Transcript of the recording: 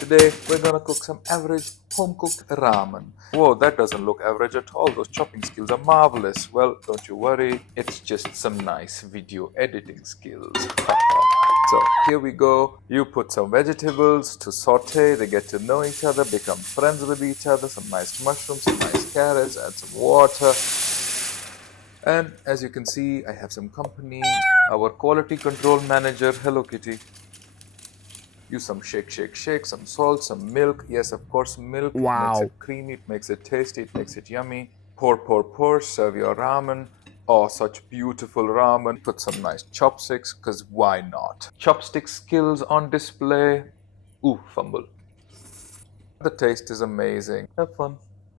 Today we're gonna cook some average home-cooked ramen. Whoa, that doesn't look average at all. Those chopping skills are marvelous. Well, don't you worry, it's just some nice video editing skills. So here we go. You put some vegetables to saute. They get to know each other, become friends with each other. Some nice mushrooms, some nice carrots, add some water. And as you can see, I have some company. Our quality control manager. Hello, Kitty. Use some shake, some salt, some milk. Yes, of course, milk. It makes it creamy, it makes it tasty, it makes it yummy. Pour, serve your ramen. Oh, such beautiful ramen. Put some nice chopsticks, because why not? Chopstick skills on display. Ooh, fumble. The taste is amazing. Have fun.